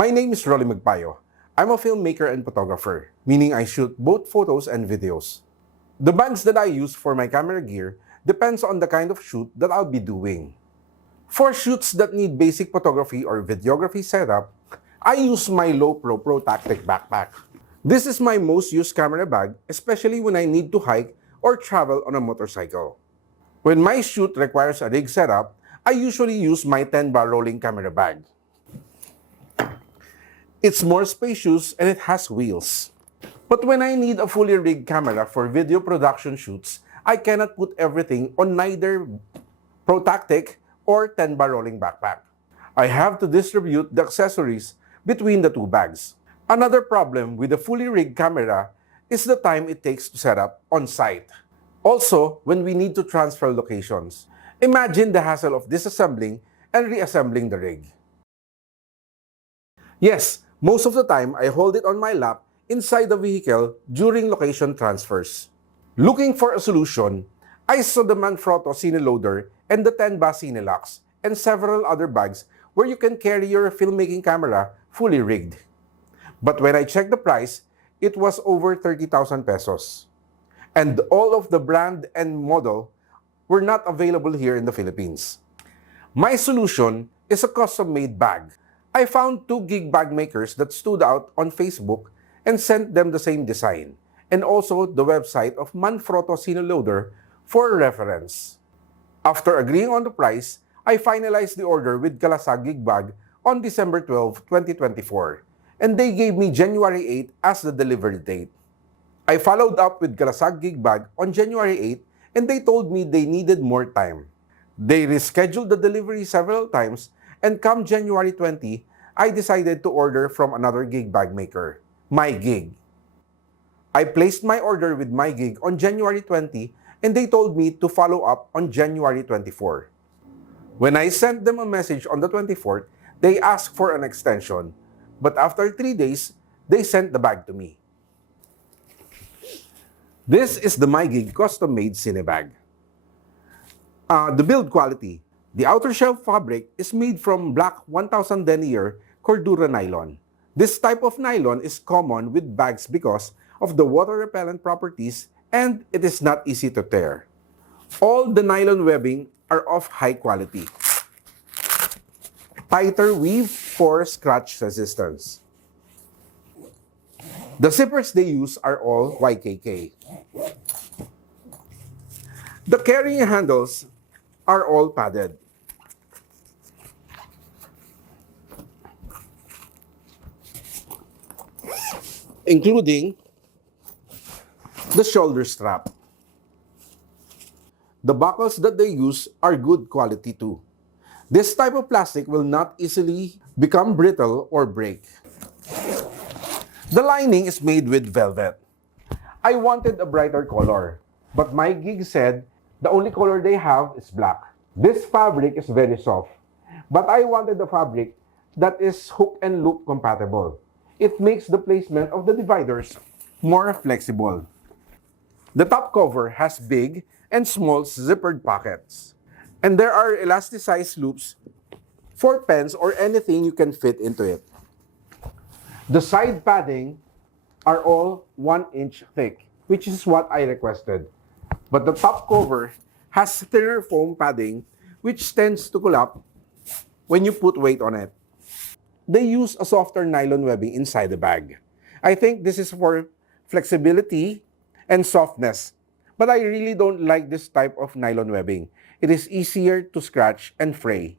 My name is Magpayo. I'm a filmmaker and photographer, meaning I shoot both photos and videos. The bags that I use for my camera gear depends on the kind of shoot that I'll be doing. For shoots that need basic photography or videography setup, I use my low-pro Pro-Tactic backpack. This is my most used camera bag, especially when I need to hike or travel on a motorcycle. When my shoot requires a rig setup, I usually use my 10-bar rolling camera bag. It's more spacious and it has wheels. But when I need a fully rigged camera for video production shoots, I cannot put everything on neither Pro-Tactic or 10-bar rolling backpack. I have to distribute the accessories between the two bags. Another problem with a fully rigged camera is the time it takes to set up on site. Also, when we need to transfer locations. Imagine the hassle of disassembling and reassembling the rig. Yes, most of the time I hold it on my lap inside the vehicle during location transfers. Looking for a solution, I saw the Manfrotto Cine Loader and the 10-bar Cine Lux and several other bags where you can carry your filmmaking camera fully rigged. But when I checked the price, it was over 30,000 pesos. And all of the brand and model were not available here in the Philippines. My solution is a custom-made bag. I found 2 gig bag makers that stood out on Facebook and sent them the same design, and also the website of Manfrotto Cine Loader for reference. After agreeing on the price, I finalized the order with Kalasag Gig Bag on December 12, 2024, and they gave me January 8 as the delivery date. I followed up with Kalasag Gig Bag on January 8, and they told me they needed more time. They rescheduled the delivery several times, and come January 20, I decided to order from another gig bag maker, Migig. I placed my order with Migig on January 20, and they told me to follow up on January 24. When I sent them a message on the 24th, they asked for an extension, but after 3 days, they sent the bag to me. This is the Migig custom-made Cinebag. The build quality. The outer shell fabric is made from black 1000 denier Cordura nylon. This type of nylon is common with bags because of the water-repellent properties and it is not easy to tear. All the nylon webbing are of high quality. Tighter weave for scratch resistance. The zippers they use are all YKK. The carrying handles are all padded. Including the shoulder strap. The buckles that they use are good quality too. This type of plastic will not easily become brittle or break. The lining is made with velvet. I wanted a brighter color, but my gig said the only color they have is black. This fabric is very soft, but I wanted a fabric that is hook and loop compatible. It makes the placement of the dividers more flexible. The top cover has big and small zippered pockets, and there are elasticized loops for pens or anything you can fit into it. The side padding are all 1 inch thick, which is what I requested. But the top cover has thinner foam padding, which tends to collapse when you put weight on it. They use a softer nylon webbing inside the bag. I think this is for flexibility and softness, but I really don't like this type of nylon webbing. It is easier to scratch and fray.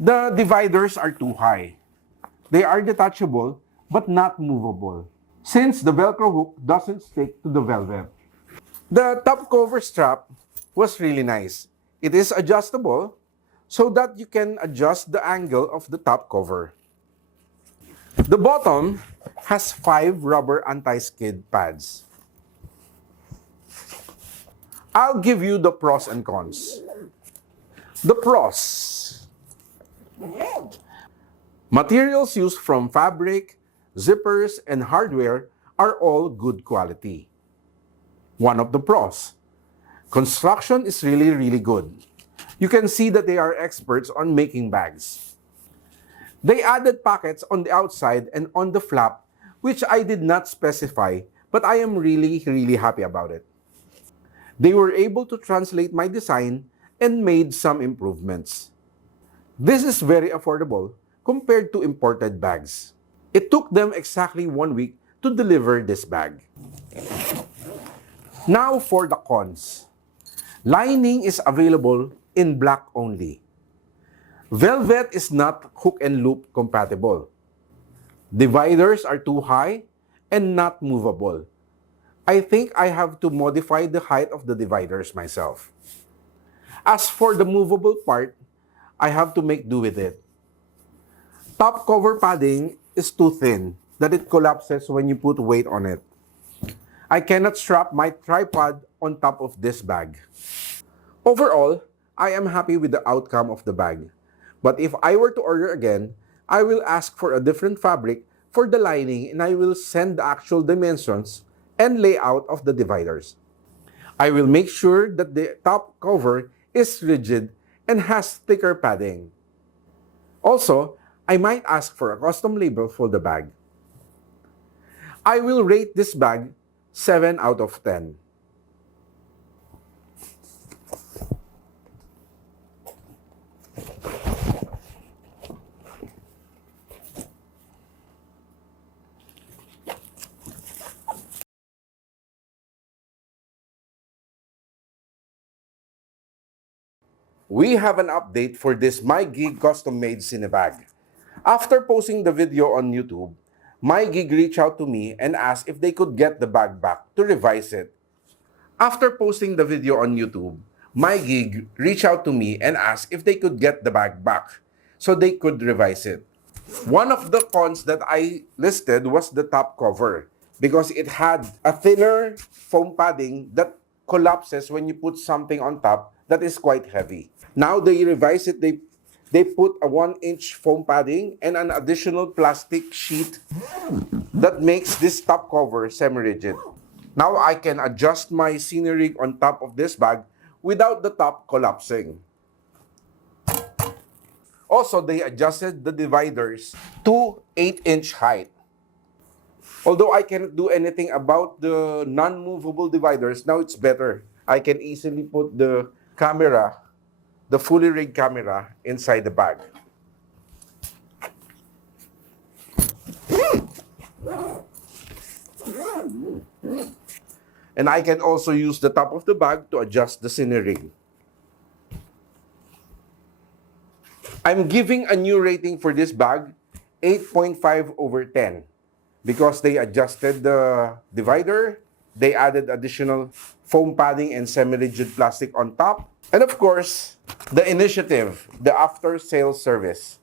The dividers are too high. They are detachable but not movable, since the Velcro hook doesn't stick to the velvet. The top cover strap was really nice. It is adjustable so that you can adjust the angle of the top cover. The bottom has 5 rubber anti-skid pads. I'll give you the pros and cons. The pros. Materials used from fabric, zippers, and hardware are all good quality. One of the pros. Construction is really good. You can see that they are experts on making bags. They added pockets on the outside and on the flap, which I did not specify, but I am really happy about it. They were able to translate my design and made some improvements. This is very affordable compared to imported bags. It took them exactly 1 week to deliver this bag. Now for the cons. Lining is available in black only. Velvet is not hook and loop compatible. Dividers are too high and not movable. I think I have to modify the height of the dividers myself. As for the movable part, I have to make do with it. Top cover padding is too thin that it collapses when you put weight on it. I cannot strap my tripod on top of this bag. Overall, I am happy with the outcome of the bag. But if I were to order again, I will ask for a different fabric for the lining and I will send the actual dimensions and layout of the dividers. I will make sure that the top cover is rigid and has thicker padding. Also, I might ask for a custom label for the bag. I will rate this bag 7 out of 10. We have an update for this Migig custom-made Cinebag. After posting the video on YouTube, Migig reached out to me and asked if they could get the bag back to revise it. After posting the video on YouTube, Migig reached out to me and asked if they could get the bag back so they could revise it. One of the cons that I listed was the top cover because it had a thinner foam padding that collapses when you put something on top that is quite heavy. Now they revised it. They put a 1-inch foam padding and an additional plastic sheet that makes this top cover semi-rigid. Now I can adjust my scenery on top of this bag without the top collapsing. Also, they adjusted the dividers to 8-inch height. Although I cannot do anything about the non-movable dividers, now it's better. I can easily put the camera, the fully rigged camera, inside the bag. And I can also use the top of the bag to adjust the scenery. I'm giving a new rating for this bag, 8.5 over 10. Because they adjusted the divider, they added additional foam padding and semi-rigid plastic on top. And of course, the initiative, the after-sales service.